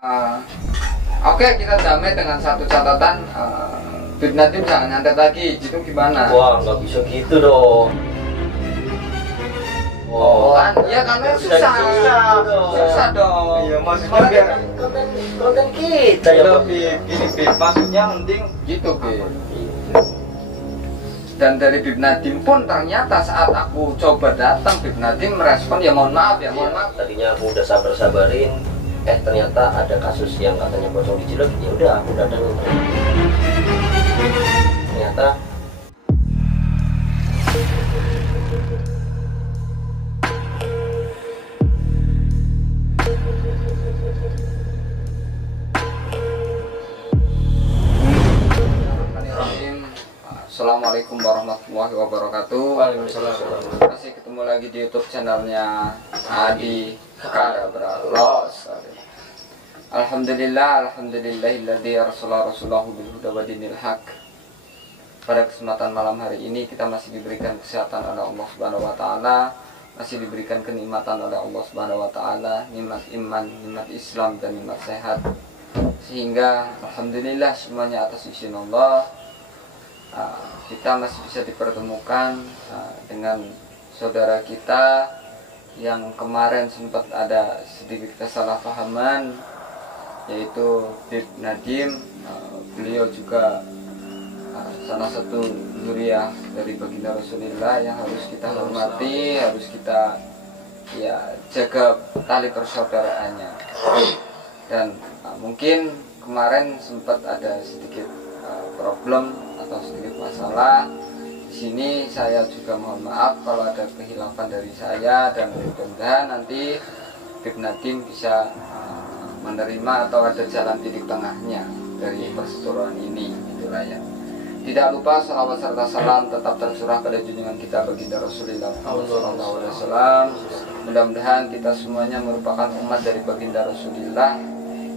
Uh, Oke, kita damai dengan satu catatan. Bib Nadim jangan nyantet lagi, itu gimana? Wah, nggak bisa gitu dong. Oh, kan? Ya karena susah dong. Iya, maksudnya biar konten kita ya, udah Bang. gini Bib, maksudnya mending Gitu, Bib. Dan dari Bib Nadim pun ternyata saat aku coba datang, Bib Nadim merespon ya mohon maaf ya, mohon maaf. Tadinya aku udah sabar-sabarin, ternyata ada kasus yang katanya pocong di Cileug. Ya udah, aku datangin. Ternyata Assalamualaikum warahmatullahi wabarakatuh. Waalaikumsalam. Masih ketemu lagi di YouTube channelnya Adi Kadabra-Los. Alhamdulillahilladzi arsala rasulahu bil huda wa dinil haq. Pada kesempatan malam hari ini kita masih diberikan kesehatan oleh Allah Subhanahu wa taala, masih diberikan kenikmatan oleh Allah Subhanahu wa taala, nikmat iman, nikmat Islam dan nikmat sehat. Sehingga alhamdulillah semuanya atas izin Allah. Kita masih bisa dipertemukan dengan saudara kita yang kemarin sempat ada sedikit kesalahpahaman, yaitu Bib Nadim. Beliau juga salah satu zuriyah dari baginda Rasulullah yang harus kita hormati, harus kita jaga tali persaudaraannya. Dan mungkin kemarin sempat ada sedikit problem atau sedikit masalah. Di sini saya juga mohon maaf kalau ada kehilafan dari saya, dan mudah-mudahan nanti Bib Nadim bisa menerima atau ada jalan titik tengahnya dari perseteruan ini, itulah ya. Tidak lupa salawat serta salam tetap tercurah pada junjungan kita baginda Rasulullah SAW. Mudah-mudahan kita semuanya merupakan umat dari baginda Rasulullah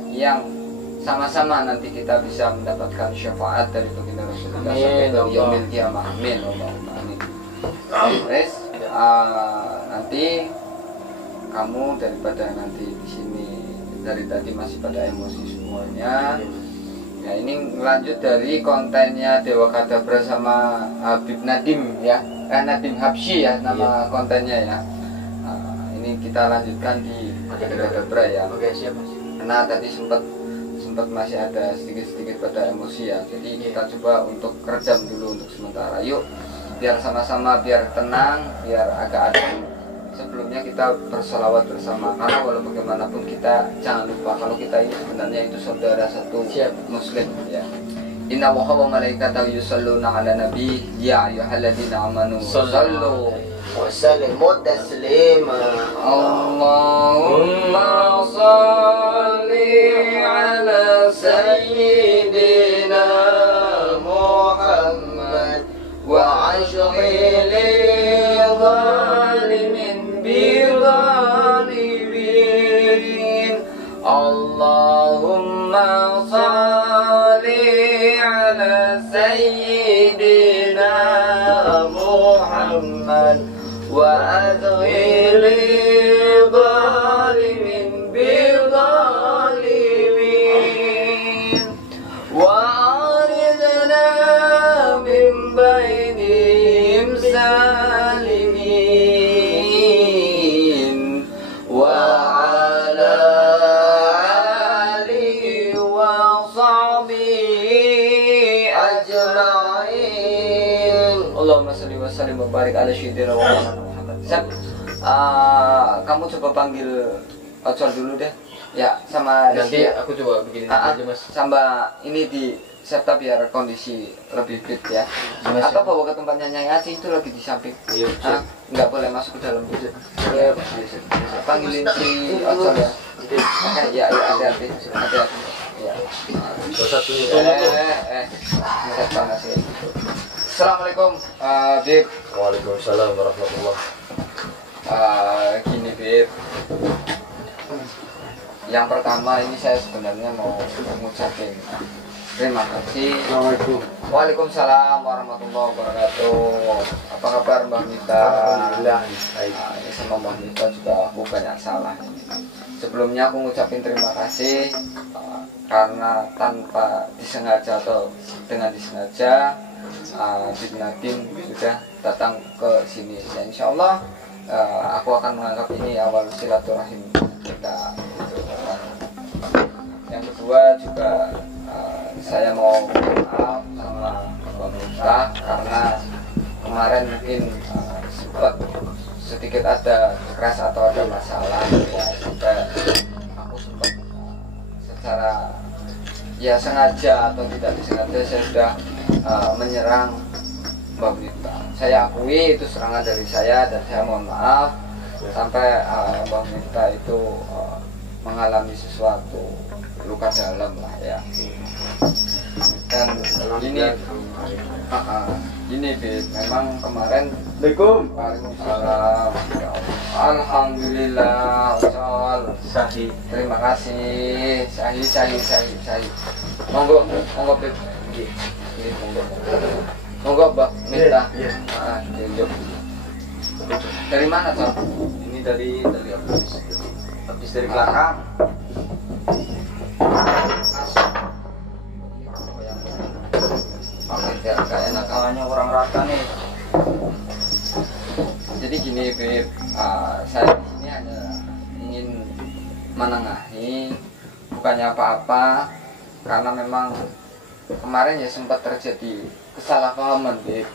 yang sama-sama nanti kita bisa mendapatkan syafaat dari baginda Rasulullah sampai ke yaumil qiyamah. Amin. Allahumma amin. Nanti kamu daripada nanti di sini dari tadi masih pada emosi semuanya. Ya, ini lanjut dari kontennya Dewa Kadabra sama Bib Nadim ya. Nadim Habsyi ya nama kontennya ya. Ini kita lanjutkan di Dewa Kadabra ya. oke, siap Mas. Karena tadi sempat masih ada sedikit pada emosi ya. Jadi kita coba untuk redam dulu untuk sementara. Yuk, biar sama-sama, biar tenang, biar agak adem. Sebelumnya kita berselawat bersama, karena walau bagaimanapun kita jangan lupa kalau kita ini sebenarnya itu saudara satu muslim ya. Inna wa malaikatahu yusholluna 'alan nabi ya ayyuhalladzina amanu shallu wa sallimu taslima. Allahumma shalli ala sayyidina Muhammad wa ashghil zalimin bidzalimin. Allahumma shalli ala sayyidina Muhammad wa ashghil zalimin bidzalimin wa aridna min bainihim salimin wa ala alihi wa sahbihi ajma'in. Allahumma salli wa sallim wa barik ala sayyidina Muhammad. Kamu coba panggil Ocol dulu deh. Ya, sama nanti aku coba bikin aja Mas. Sama ini di setup biar kondisi lebih fit ya. Atau bawa ke tempatnya Nyai Aci, itu lagi di samping. Iya, nggak boleh masuk ke dalam dulu. Ya, panggilin si Ocol ya. Oke, ya, hati-hati. Ya. Satu Set banget sih. Assalamualaikum, Bib. Waalaikumsalam warahmatullah. Gini Bib, yang pertama ini saya sebenarnya mau mengucapkan terima kasih. Assalamualaikum. Waalaikumsalam warahmatullahi wabarakatuh. Apa kabar Mbak Mita? Alhamdulillah. Ini sama Mbak Mita juga aku banyak salah. sebelumnya aku ngucapin terima kasih karena tanpa disengaja atau dengan disengaja Bib Nadim sudah datang ke sini. Dan insya Allah aku akan menganggap ini awal silaturahim kita. Yang kedua juga saya mau maaf sama pemerintah karena kemarin mungkin sempat sedikit ada keras atau ada masalah ya, sampai aku sempat secara ya sengaja atau tidak disengaja saya sudah menyerang Mbak Brita. Saya akui itu serangan dari saya dan saya mohon maaf sampai Mbak Brita itu mengalami sesuatu luka dalam lah ya. Dan ini Bib, memang kemarin Waalaikumsalam. Alhamdulillah, Sahih. Terima kasih. Sahih. Monggo Bib. Monggo Mbak minta. Tunjuk. Dari mana, Sol? Ini dari habis dari belakang. Biar gak enak Kalanya orang rata nih. Jadi gini Bib, saya di sini hanya ingin menengahi, bukannya apa-apa, karena memang kemarin ya sempat terjadi kesalahpahaman Bib.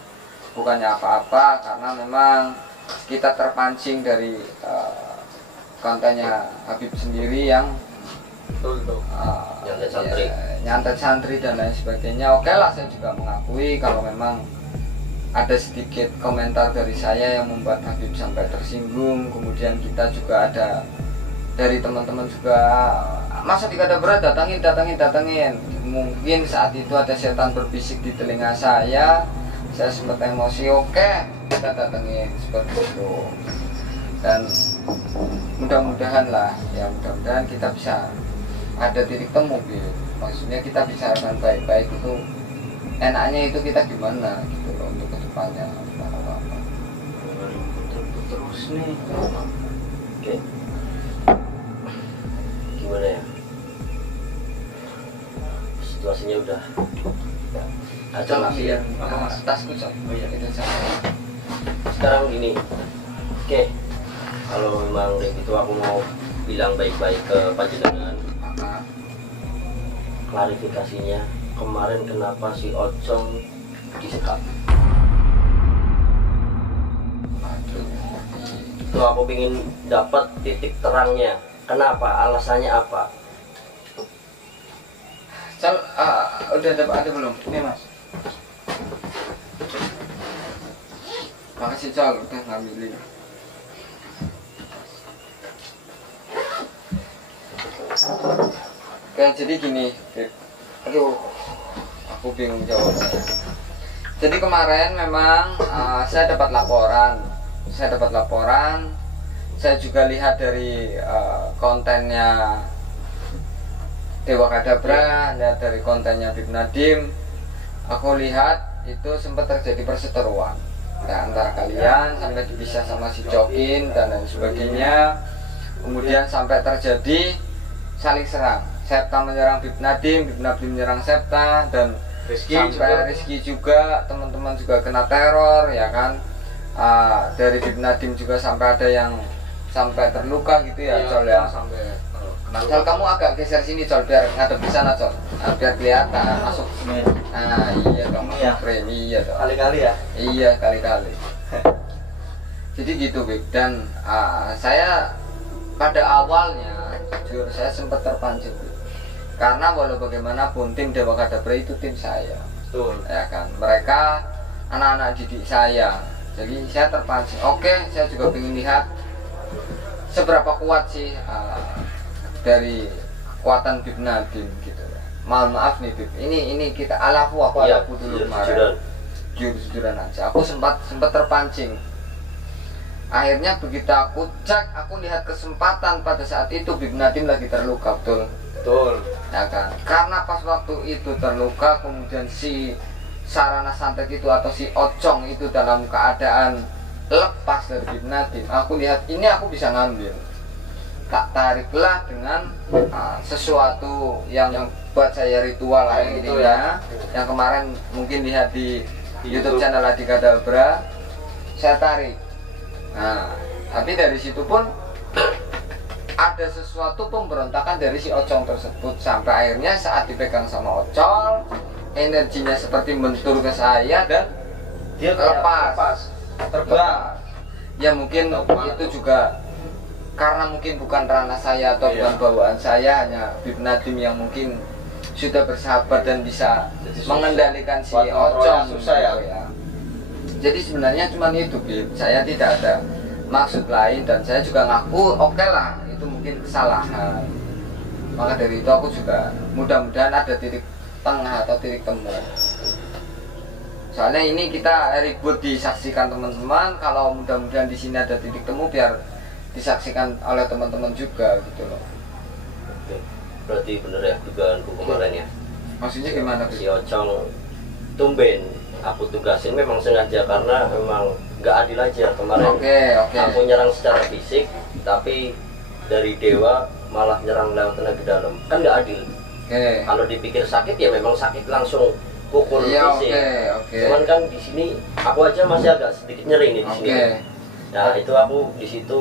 Bukannya apa-apa, karena memang kita terpancing dari kontennya Habib sendiri yang nyantet santri dan lain sebagainya. Oke lah, saya juga mengakui kalau memang ada sedikit komentar dari saya yang membuat Habib sampai tersinggung. Kemudian kita juga ada dari teman-teman juga, masa tidak ada berat, datangin. Mungkin saat itu ada setan berbisik di telinga saya sempat emosi. Oke, kita datangin seperti itu. Dan mudah-mudahan kita bisa ada titik temu gitu. Maksudnya kita bicarakan baik-baik itu enaknya itu kita gimana gitu loh untuk kedepannya apa. Terus nih. Oke. Gimana ya? Situasinya udah ada ya. Tasku Cok. Oh iya, itu sekarang gini. Oke. Kalau memang itu aku mau bilang baik-baik ke panjenengan. Klarifikasinya kemarin kenapa si Ocong disekap? Itu aku ingin dapat titik terangnya. Kenapa? Alasannya apa? Cal, udah ada belum? Ini Mas. Makasih Cal, udah ngambilin. Oke, jadi gini, aduh, aku bingung jawabnya. Jadi kemarin memang saya dapat laporan. Saya juga lihat dari kontennya Dewa Kadabra, lihat dari kontennya Bib Nadim. Aku lihat itu sempat terjadi perseteruan antara kalian, sampai dipisah sama si Jokin dan lain sebagainya. Kemudian sampai terjadi saling serang. Septa menyerang Bib Nadim menyerang Septa, dan Rizky juga teman-teman juga kena teror ya kan. Dari Bib Nadim juga sampai ada yang sampai terluka gitu ya, Col ya. Col, kamu agak geser sini Col, biar ngadep di sana Col, biar kelihatan masuk. Nah iya kamu frame, iya Col. Kali-kali ya? Iya kali-kali. Jadi gitu Bib, dan saya pada awalnya jujur saya sempat terpancing Bib. Karena walau bagaimanapun tim Dewa Kadabra itu tim saya. Betul. Ya kan, mereka anak-anak didik saya. Jadi saya terpancing. Oke, saya juga ingin lihat seberapa kuat sih dari kekuatan Bib Nadim gitu ya. Mohon maaf nih Bib, ini kita aku dulu kemarin. Jujur-jujuran aja. Aku sempat terpancing. Akhirnya begitu aku cek, aku lihat kesempatan pada saat itu Bib Nadim lagi terluka, betul. Ya kan, karena pas waktu itu terluka, kemudian si Sarana Santet itu atau si Ocong itu dalam keadaan lepas dari Bib Nadim, aku lihat ini aku bisa ngambil. tak tariklah dengan sesuatu yang buat saya ritual lah Kayak gitu intinya. Yang kemarin mungkin lihat di YouTube channel Adika Dabra, saya tarik. Nah, tapi dari situ pun ada sesuatu pemberontakan dari si Ocong tersebut, sampai akhirnya saat dipegang sama Ocong, energinya seperti bentur ke saya dan Dia lepas. terbang. Ya mungkin itu juga karena mungkin bukan ranah saya atau bukan bawaan saya, hanya Bib Nadim yang mungkin sudah bersahabat dan bisa Jadi mengendalikan si buat ngontrolnya Ocong susah ya. gitu ya. Jadi sebenarnya cuma itu, Bib. Saya tidak ada maksud lain dan saya juga ngaku oke lah, itu mungkin kesalahan. Maka dari itu aku juga mudah-mudahan ada titik tengah atau titik temu. Soalnya ini kita ribut disaksikan teman-teman, kalau mudah-mudahan di sini ada titik temu biar disaksikan oleh teman-teman juga gitu loh. Oke. Berarti bener ya dugaanku kemarin ya. Maksudnya gimana, Si Bib? Ocong tumben aku tugasin memang sengaja karena memang nggak adil aja kemarin. Oke. Aku nyerang secara fisik, tapi dari dewa malah nyerang lewat tenaga dalam, kan nggak adil. Oke. Kalau dipikir sakit ya memang sakit langsung pukul Iya, fisik. oke. Cuman kan di sini aku aja masih agak sedikit nyeri nih di sini. Oke. Nah itu aku di situ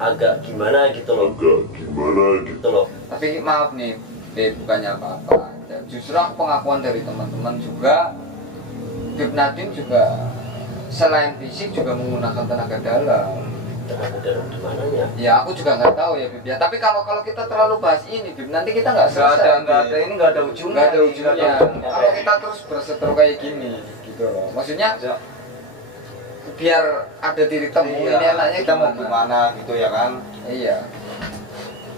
agak gimana gitu loh. Gitu loh. Tapi maaf nih, Bib, bukannya apa-apa. Justru aku pengakuan dari teman-teman juga, Bib Nadim juga selain fisik juga menggunakan tenaga dalam. Tenaga dalam di mananya? Ya aku juga nggak tahu ya, Bib ya. Tapi kalau kita terlalu bahas ini, Bib, nanti kita nggak Nggak selesai. ada ini nggak ada ujungnya. Nggak ada nih, ujungnya. nggak ada ujungnya. Kalau kita terus berseteru kayak gini, gitu loh. Maksudnya Ya. biar ada titik temu. Iya, Ini enaknya kita mau gimana gitu ya kan? Iya.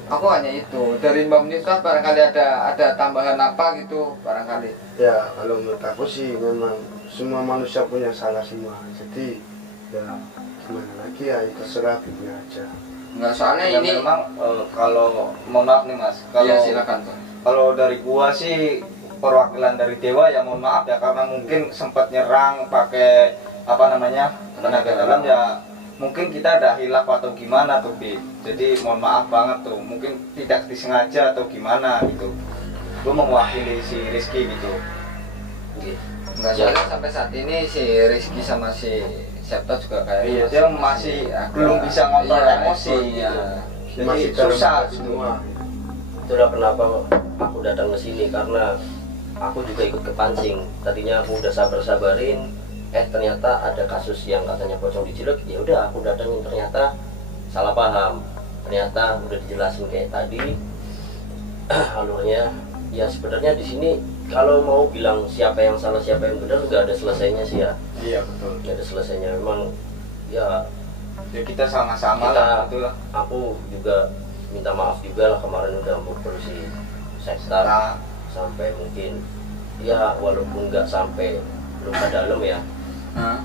Aku hanya itu. Dari Mbak Miftah barangkali ada tambahan apa gitu barangkali. Ya kalau menurut aku sih memang semua manusia punya salah semua, jadi ya gimana lagi ya terserah Bibnya aja. Enggak, soalnya Ya, ini memang kalau mohon maaf nih Mas, kalau iya silakan, Pak. kalau dari gua sih perwakilan dari dewa ya mohon maaf ya, karena mungkin sempat nyerang pakai apa namanya tenaga dalam ya, mungkin kita ada hilaf atau gimana tuh Bi. Jadi mohon maaf banget tuh, mungkin tidak disengaja atau gimana gitu. Gua mewakili si Rizky gitu. Gitu. Enggak, soalnya sampai saat ini si Rizky sama si Septa juga kayak Iya, dia masih belum bisa ngontrol emosi gitu. Jadi Masih dalam susah proses gitu. semua. Itulah kenapa aku datang ke sini, karena aku juga ikut kepancing. Tadinya aku udah sabar-sabarin, ternyata ada kasus yang katanya pocong dijilat. Ya udah aku datangin, ternyata salah paham. Ternyata udah dijelasin kayak tadi alurnya. Ya sebenarnya di sini kalau mau bilang siapa yang salah siapa yang benar nggak ada selesainya sih ya. Iya betul. Nggak ada selesainya, memang ya Ya kita sama-sama kita, lah gitu lah. aku juga minta maaf juga lah kemarin udah mukul si Sektar Nah, sampai mungkin ya walaupun nggak sampai luka dalam ya, Hah?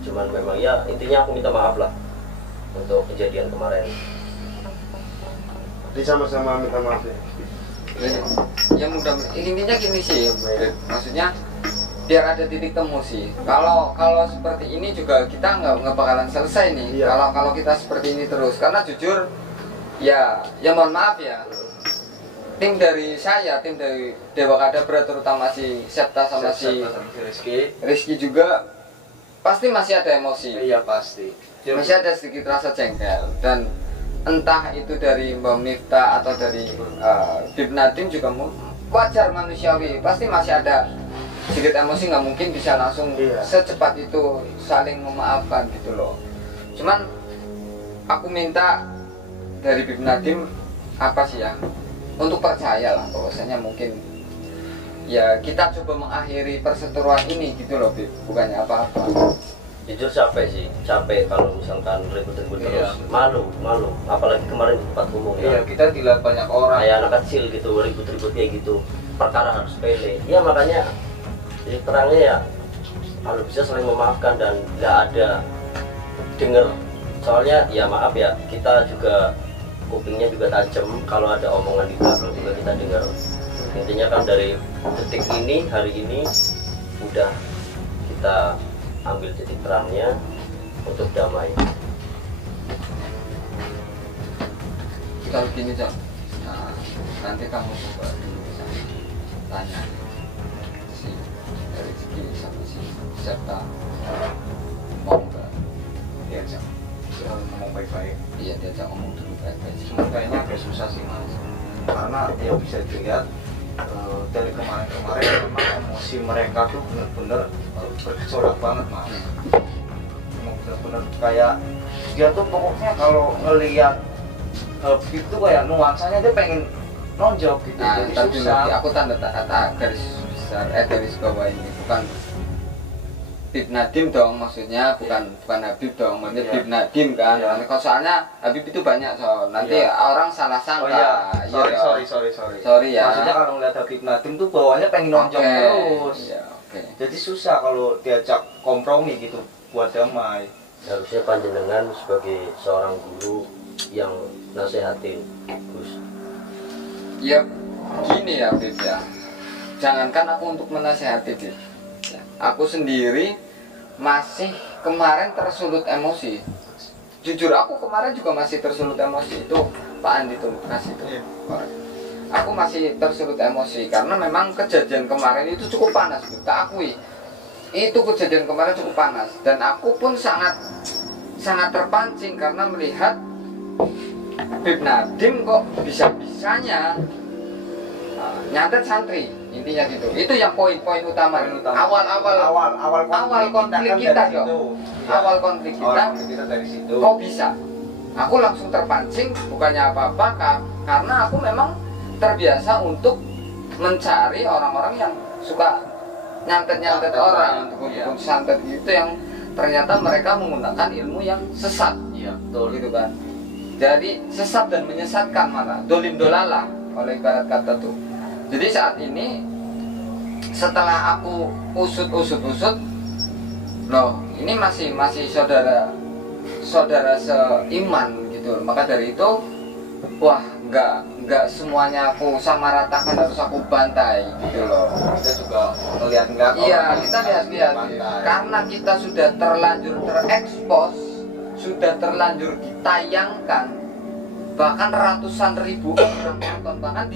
cuman memang ya intinya aku minta maaf lah untuk kejadian kemarin. Jadi sama-sama minta maaf ya. Ya mudah, intinya gini sih, maksudnya biar ada titik temu sih. Kalau seperti ini juga kita nggak bakalan selesai nih. Iya. Kalau kita seperti ini terus, karena jujur ya mohon maaf ya. Tim dari saya, tim dari Dewa Kadabra terutama si Septa sama si Rizky. Rizky juga pasti masih ada emosi. Iya pasti. Masih ada sedikit rasa jengkel, dan entah itu dari Mbak Miftah atau dari Bib Nadim juga wajar, manusiawi, pasti masih ada sedikit emosi, nggak mungkin bisa langsung Iya. secepat itu saling memaafkan gitu loh. Cuman aku minta dari Bib Nadim apa sih ya, untuk percaya lah bahwasanya mungkin ya kita coba mengakhiri perseteruan ini gitu loh Bib, bukannya apa-apa. Jujur capek sih, capek kalau misalkan ribut-ribut Iya. terus. Malu, apalagi kemarin di tempat umum Iya ya. kita dilihat banyak orang. Kayak anak kecil gitu, ribut-ribut kayak gitu, perkara harus sepele ya, makanya jadi terangnya ya kalau bisa saling memaafkan dan nggak ada denger. Soalnya ya maaf ya, kita juga kupingnya juga tajam, kalau ada omongan di belakang juga kita dengar. Intinya kan dari detik ini, hari ini udah kita ambil titik terangnya untuk damai. kalau gini Jam, nah, nanti kamu coba dulu misalnya tanya si dari segi sama si peserta mau nggak diajak ngomong baik-baik. iya diajak ngomong dulu baik-baik. Cuma kayaknya agak susah sih mas, karena ya bisa dilihat dari kemarin-kemarin memang emosi mereka tuh bener-bener bergejolak banget mas. Emang bener-bener kayak dia tuh pokoknya kalau ngelihat itu kayak nuansanya dia pengen nonjok gitu. Nah, Jadi tapi susah. nanti aku tanda garis besar, garis bawah ini bukan Bib Nadim dong, maksudnya bukan Habib dong, maksudnya Iya. Bib Nadim kan. Iya. Nanti kalau soalnya Habib itu banyak nanti Iya. orang salah sangka. Oh iya, Iya, sorry. Sorry ya. Maksudnya kalau ngeliat Habib Nadim tuh bawahnya pengen nonjok Oke. terus. Iya, oke. Jadi susah kalau diajak kompromi gitu buat damai. Harusnya panjenengan sebagai seorang guru yang nasehatin Gus. Ya gini ya Bib ya. Jangankan aku untuk menasehati Bib. Ya, aku sendiri masih kemarin tersulut emosi. Jujur aku kemarin juga masih tersulut emosi itu Pak Andi tuh kasih itu. Iya. Aku masih tersulut emosi karena memang kejadian kemarin itu cukup panas, kita akui. Itu kejadian kemarin cukup panas dan aku pun sangat terpancing karena melihat Bib Nadim kok bisa-bisanya nyatet santri, intinya gitu. Itu yang poin-poin utama. Awal konflik kita dong. Awal konflik kita dari situ. kok bisa? Aku langsung terpancing, bukannya apa-apa karena aku memang terbiasa untuk mencari orang-orang yang suka nyantet-nyantet orang, dukun-dukun santet gitu yang ternyata mereka menggunakan ilmu yang sesat. Iya, betul. Gitu kan. Jadi sesat dan menyesatkan malah, dolim dolala oleh ibarat kata tuh. Jadi saat ini setelah aku usut, loh ini masih saudara seiman gitu. Maka dari itu, wah nggak semuanya aku samaratakan harus aku bantai gitu loh. Kita juga ngeliat Iya, kita lihat karena kita sudah terlanjur terekspos, sudah terlanjur ditayangkan, bahkan ratusan ribu orang nonton. Bahkan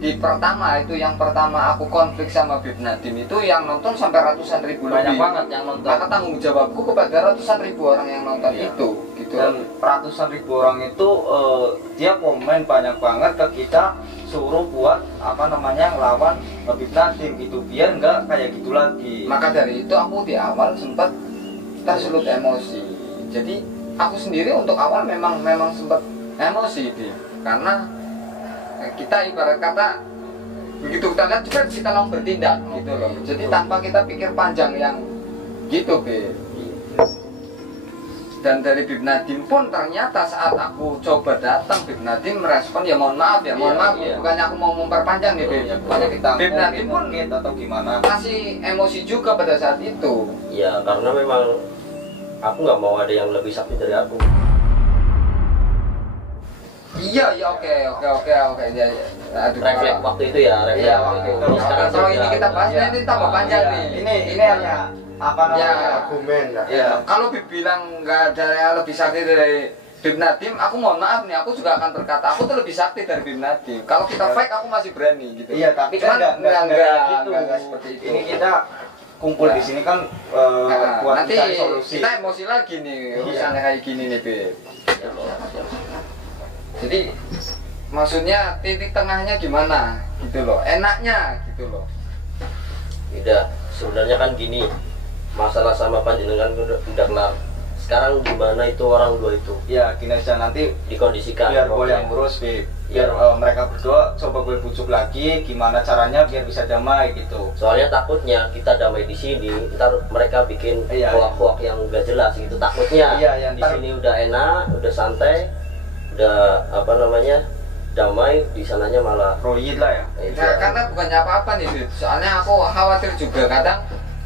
di pertama itu yang pertama aku konflik sama Bib Nadim itu yang nonton sampai ratusan ribu banyak lebih. banget yang nonton. Maka tanggung jawabku kepada ratusan ribu orang yang nonton Iya. itu gitu. Dan ratusan ribu orang itu dia komen banyak banget ke kita, suruh buat ngelawan Bib Nadim gitu biar nggak kayak gitu lagi. Maka dari itu aku di awal sempat tersulut emosi. Jadi aku sendiri untuk awal memang sempat emosi Bib. Karena kita ibarat kata begitu kita lihat juga kita langsung bertindak gitu loh. Jadi tanpa kita pikir panjang yang gitu Bib. Dan dari Bib Nadim pun ternyata saat aku coba datang Bib Nadim merespon ya mohon maaf Iya. bukannya aku mau memperpanjang nih Bib. Bukannya kita Bib Nadim pun atau gimana? masih emosi juga pada saat itu. Ya karena memang aku nggak mau ada yang lebih sakti dari aku. Iya, oke. Ya. Aduh, Refleks Pak. waktu itu ya, refleks Iya, waktu waktu itu. itu. Sekarang Kalau sudah- ini kita bahas, Iya. ini tambah panjang Iya. nih. Ini hanya apa namanya? Ya. Argumen lah. Ya, kalau Bib bilang nggak ada yang lebih sakti dari Bib Nadim, aku mohon maaf nih, aku juga akan berkata aku tuh lebih sakti dari Bib Nadim. Kalau kita fake, aku masih berani gitu. Iya, tapi kan Cuman nggak seperti itu. Ini kita kumpul Ya. di sini kan Nah, buat nanti mencari solusi. kita emosi lagi nih, urusannya kayak gini nih Bib. Jadi maksudnya titik tengahnya gimana gitu loh, enaknya gitu loh. Tidak, sebenarnya kan gini, masalah sama panjenengan udah kelar. Sekarang gimana itu orang dua itu Ya, gini aja nanti dikondisikan? biar gue pokoknya. yang ngurus, Bib. Biar Iya. mereka berdua coba gue bujuk lagi gimana caranya biar bisa damai gitu. Soalnya takutnya kita damai di sini, ntar mereka bikin Iya, hoak-hoak yang gak jelas gitu. Takutnya Iya, yang di sini udah enak, udah santai, udah damai, di sananya malah Royid lah ya. Nah, karena bukannya apa-apa nih Bib. Soalnya aku khawatir juga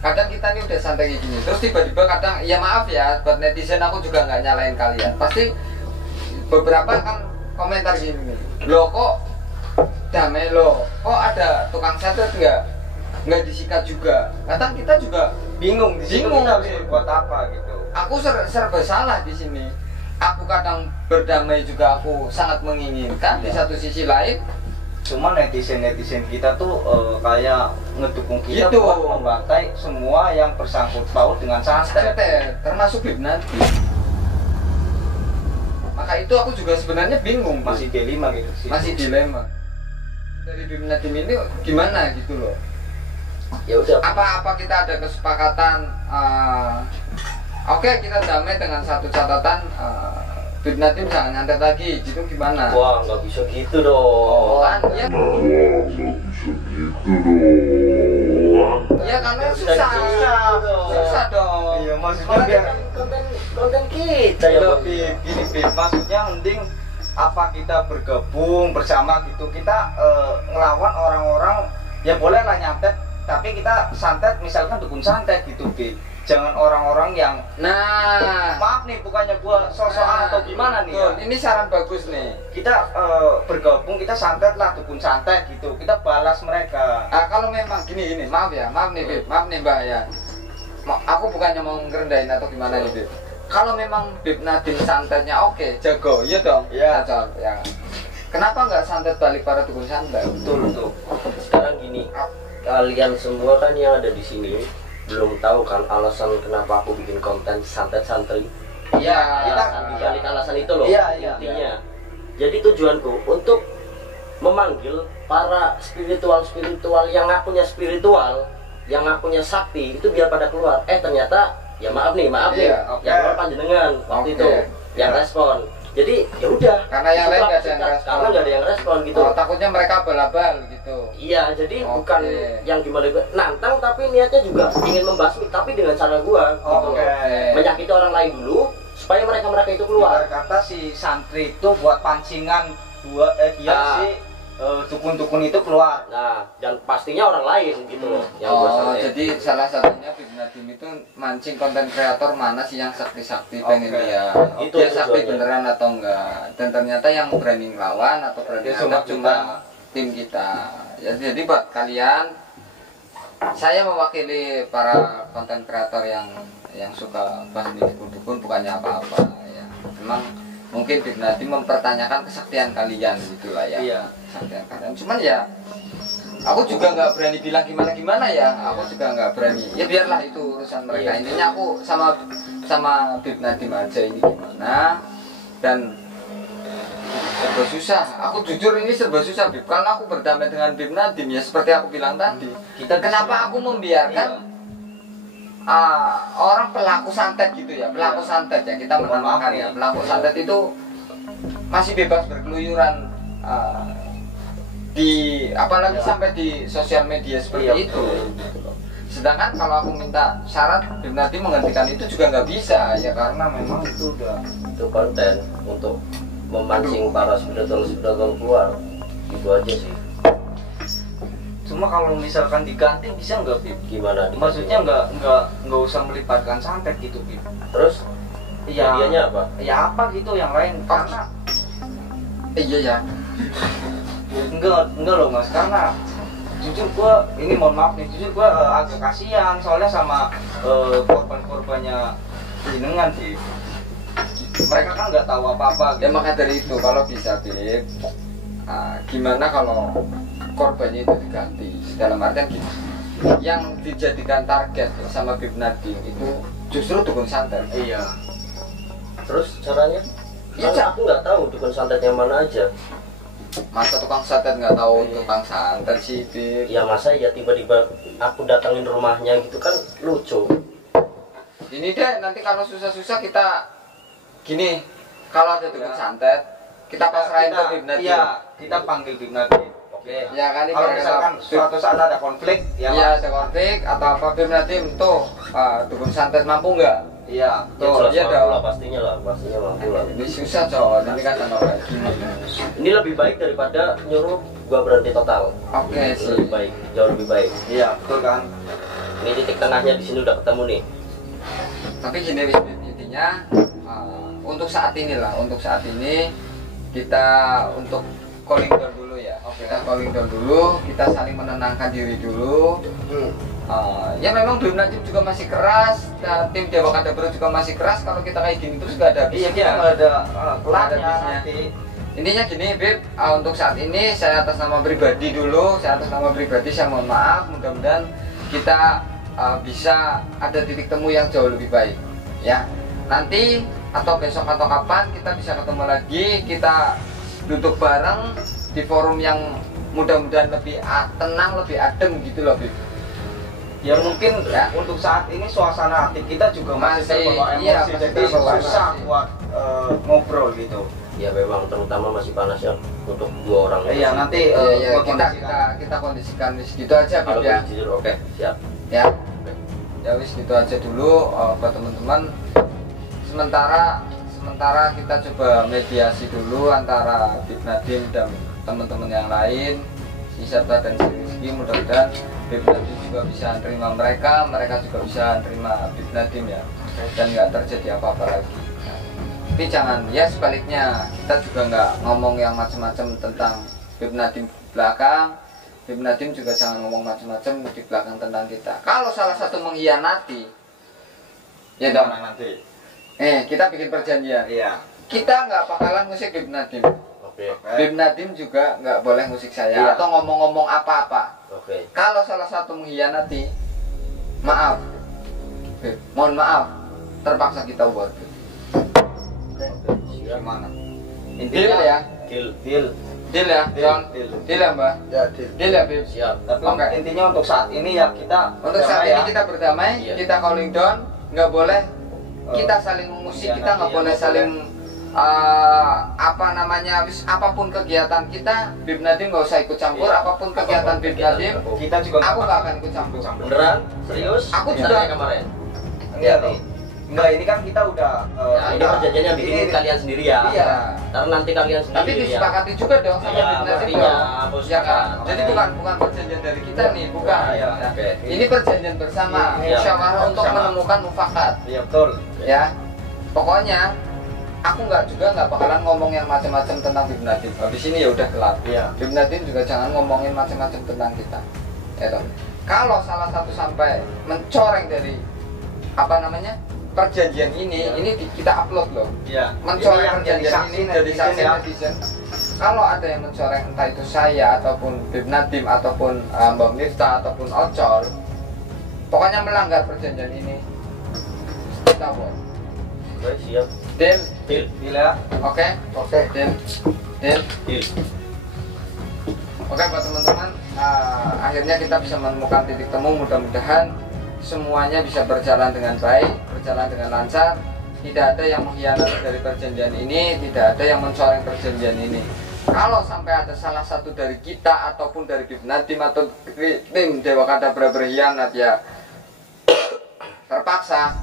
kadang kita nih udah santai kayak gini, terus tiba-tiba kadang ya maaf ya buat netizen, aku juga nggak nyalain kalian, pasti beberapa kan komentar gini nih, loh kok damai loh, kok ada tukang santet nggak disikat juga. Kadang kita juga Bingung di sini Bingung, kita harus Bib. berbuat apa gitu. aku serba salah di sini. aku kadang berdamai juga aku sangat menginginkan. Di satu sisi lain Cuma netizen kita tuh kayak ngedukung kita gitu, buat membantai semua yang bersangkut paut dengan santet, termasuk Bib Nadim. Maka itu aku juga sebenarnya bingung, masih dilema gitu sih. masih dilema dari Bib Nadim ini gimana gitu loh. Ya udah. Apa kita ada kesepakatan, oke, kita damai dengan satu catatan, Bib Nadim jangan nyantet lagi, gitu gimana? Wah, nggak bisa gitu dong. Kan, ya. Ya karena susah, susah dong. Iya, maksudnya Karena biar konten kita ya, Bang. lebih gini, Bib. Maksudnya mending apa kita bergabung bersama gitu, kita ngelawan orang-orang ya boleh lah nyantet, tapi kita santet misalkan dukun santet gitu, Bib. Jangan orang-orang yang maaf nih, bukannya gua sosokan atau gimana nih ya. Ini saran bagus nih. Kita bergabung, kita santet lah, dukun santet gitu, kita balas mereka. Kalau memang gini, maaf nih Bib, maaf nih Mbak ya. Aku bukannya mau ngerendahin atau gimana nih Bib. Kalau memang Bib Nadim santetnya oke, jago, iya dong. Iya. Ya. Kenapa nggak santet balik para dukun santet? Betul. Sekarang gini, kalian semua kan yang ada di sini belum tahu kan alasan kenapa aku bikin konten santet santri. Iya, Alasan dibalik alasan itu loh. Iya. Intinya. Jadi tujuanku untuk memanggil para spiritual yang akunya spiritual, yang akunya sakti itu biar pada keluar. Ternyata ya maaf nih, Iya, oke. yang keluar panjenengan waktu Oke. itu yang respon. Jadi ya udah. Karena yang lain nggak ada yang respon. Karena nggak ada yang respon gitu. Takutnya mereka abal-abal gitu. Iya, jadi Oke. bukan yang gimana nantang, tapi niatnya juga ingin membasmi, tapi dengan cara gua gitu Oke. loh. Menyakiti orang lain dulu supaya mereka itu keluar. Ibarat kata si santri itu buat pancingan si dukun-dukun itu keluar. Nah, dan pastinya orang lain gitu loh yang gua santet. Jadi salah satunya Bib Nadim itu mancing konten kreator mana sih yang sakti-sakti pengen Oke. lihat. Itu Dia sakti tujuannya. beneran atau enggak. Dan ternyata yang berani ngelawan atau berani Ya, ngadep cuma tim kita. Ya, jadi buat kalian, saya mewakili para konten kreator yang suka bahas dukun-dukun, bukannya apa-apa ya. Memang mungkin Bib Nadim mempertanyakan kesaktian kalian gitulah ya. Iya. Kesaktian kalian. Cuman ya aku juga nggak berani bilang gimana ya. Aku juga nggak berani. Ya biarlah itu urusan mereka. Iya. Intinya aku sama Bib Nadim aja ini gimana. Dan serba susah. Aku jujur ini serba susah, Bib. Karena aku berdamai dengan Bib Nadim ya seperti aku bilang tadi. Kenapa aku membiarkan orang pelaku santet gitu ya, pelaku santet ya, kita menamakan ya, pelaku santet itu masih bebas berkeluyuran apalagi sampai di sosial media seperti itu. Sedangkan kalau aku minta syarat Bib Nadim menghentikan itu juga nggak bisa ya, karena memang itu udah Itu konten untuk memancing para spiritual keluar. Itu aja sih. Cuma kalau misalkan diganti bisa nggak, Bib? Gimana? Maksudnya nggak usah melibatkan santet gitu, Bib. Terus Ya, hadiahnya apa? ya apa gitu yang lain, karena iya ya. enggak loh Mas, karena jujur gua ini mohon maaf nih, jujur gua agak kasihan soalnya sama korban-korbannya jenengan sih. Mereka kan nggak tahu apa-apa Ya gitu. maka dari itu kalau bisa Bib, gimana kalau korbannya itu diganti, dalam artian gini, yang dijadikan target sama Bib Nadim itu justru dukun santet. Iya. Terus caranya? Ya, Kan aku nggak tahu dukun santet yang mana aja. Masa tukang santet nggak tahu tukang santet sih, Bib? Ya masa ya tiba-tiba aku datangin rumahnya gitu kan lucu. Ini deh, nanti kalau susah-susah kita gini, kalau ada dukun santet kita pasrahin ke Bib Nadim. Iya, kita panggil Bib Nadim. Oke. Ya kan, Kalau misalkan suatu saat ada konflik, ya ya Mas. ada konflik atau apa, Bib Nadim tuh dukun santet mampu nggak? Iya, Ya tuh. jelas iya mampu dong. lah, pastinya mampu lah. Ini susah coy, ini kan sama kayak gini. Ini lebih baik daripada nyuruh gua berhenti total. Oke sih. Lebih baik, jauh lebih baik. Iya, betul kan? Ini titik tengahnya di sini udah ketemu nih. Tapi gini Bib, intinya untuk saat ini kita untuk calling down dulu ya. Kita calling down dulu, kita saling menenangkan diri dulu. Ya memang Bim Nadim juga masih keras, tim Dewa Kadabra juga masih keras. Kalau kita kayak gini terus gak ada Iya, habisnya. kita nggak ada Nggak ada kelarnya habisnya. nanti. Intinya gini Bib, untuk saat ini saya atas nama pribadi dulu, saya mohon maaf. Mudah-mudahan kita bisa ada titik temu yang jauh lebih baik ya. Nanti atau besok atau kapan kita bisa ketemu lagi, kita duduk bareng di forum yang mudah-mudahan lebih tenang, lebih adem gitu loh Bib. Ya mungkin ya, untuk saat ini suasana hati kita juga masih terbawa emosi, iya, masih jadi terbawa susah emosi. buat ngobrol gitu. Ya memang terutama masih panas ya untuk 2 orang. Iya nanti Ya, buat kondisikan. kita kondisikan gitu aja Kalau Bib ya. jujur oke, siap. Ya, ya wis gitu aja dulu buat teman-teman. Sementara kita coba mediasi dulu antara Bib Nadim dan teman-teman yang lain, si Serta dan si Rizky. Mudah-mudahan Bib Nadim juga bisa terima mereka juga bisa terima Bib Nadim ya, dan nggak terjadi apa-apa lagi. Tapi jangan ya sebaliknya, kita juga nggak ngomong yang macam-macam tentang Bib Nadim di belakang. Bib Nadim juga jangan ngomong macam-macam di belakang tentang kita. Kalau salah satu mengkhianati, ya dong, nanti. kita bikin perjanjian. Iya. Kita nggak bakalan ngusik Bib Nadim. Oke. Bib Nadim juga nggak boleh ngusik saya Iya. atau ngomong-ngomong apa-apa. Oke. Kalau salah satu mengkhianati, maaf, Bib, mohon maaf, terpaksa kita buat. Bib. Gimana? Deal ya, Deal. Deal. deal ya, John, Deal. deal ya Mbak, Ya, Dil. deal ya Bib. Siap. Tapi Oke. intinya untuk saat ini ya kita Untuk saat berdamai ini ya. kita berdamai, Iya. kita calling down, nggak boleh kita saling mengusik, iya, kita nggak iya, boleh nggak saling apa namanya, apapun kegiatan kita, Bib Nadim nggak usah ikut campur, Iya. apapun kegiatan Bib Nadim, Kita juga aku nggak akan ikut campur. Beneran? Serius? Aku Bisa juga. kayak kemarin. Iya nih. Enggak, ini kan kita udah Nah, ini perjanjiannya bikin ini- kalian sendiri ya. Iya. Karena nanti kalian sendiri. Tapi disepakati juga dong sama Iya, Bib Nadim pastinya, dong. harus Ya kan? sepakat. Jadi bukan perjanjian dari kita nih, bukan. Iya, Ya. oke. Ini perjanjian bersama, Iya. musyawarah untuk Bersama. menemukan mufakat. Iya betul. Ya, pokoknya aku nggak bakalan ngomong yang macam-macam tentang Bib Nadim. Habis ini ya udah kelar. Iya. Bib Nadim juga jangan ngomongin macam-macam tentang kita. Ya toh. Kalau salah satu sampai mencoreng dari apa namanya perjanjian ini kita upload loh. Iya. Mencoreng yang jadi perjanjian saksi ini dari netizen saksi ya. netizen. Kalau ada yang mencoreng entah itu saya ataupun Bib Nadim ataupun Mbak Miftah ataupun Ocol, pokoknya melanggar perjanjian ini, kita buat. Baik, siap. Deal. Deal. Gila. Oke, deal, deal. Deal. Oke buat teman-teman, akhirnya kita bisa menemukan titik temu. Mudah-mudahan semuanya bisa berjalan dengan baik, berjalan dengan lancar. Tidak ada yang mengkhianati dari perjanjian ini, tidak ada yang mencoreng perjanjian ini. Kalau sampai ada salah satu dari kita ataupun dari Bib Nadim atau tim Dewa Kadabra berkhianat, ya terpaksa.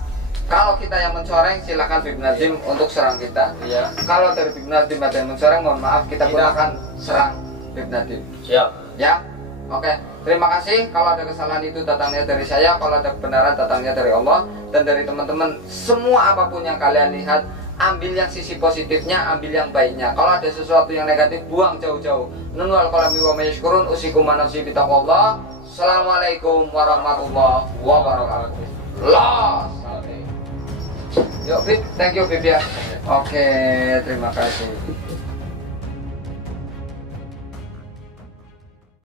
Kalau kita yang mencoreng, silakan Bib Nadim untuk serang kita. Iya. Kalau dari Bib Nadim ada yang mencoreng, mohon maaf, kita pun Kita akan serang Bib Nadim. Siap. Ya, oke. Terima kasih. Kalau ada kesalahan itu datangnya dari saya, kalau ada kebenaran datangnya dari Allah dan dari teman-teman. Semua apapun yang kalian lihat, ambil yang sisi positifnya, ambil yang baiknya. Kalau ada sesuatu yang negatif, buang jauh-jauh. Nunu al-qalami wa mayashkurun usikum manafsi bitaqwallah. Assalamualaikum warahmatullahi wabarakatuh. Los. Yuk, Bib. Thank you, Bib ya. Oke, terima kasih.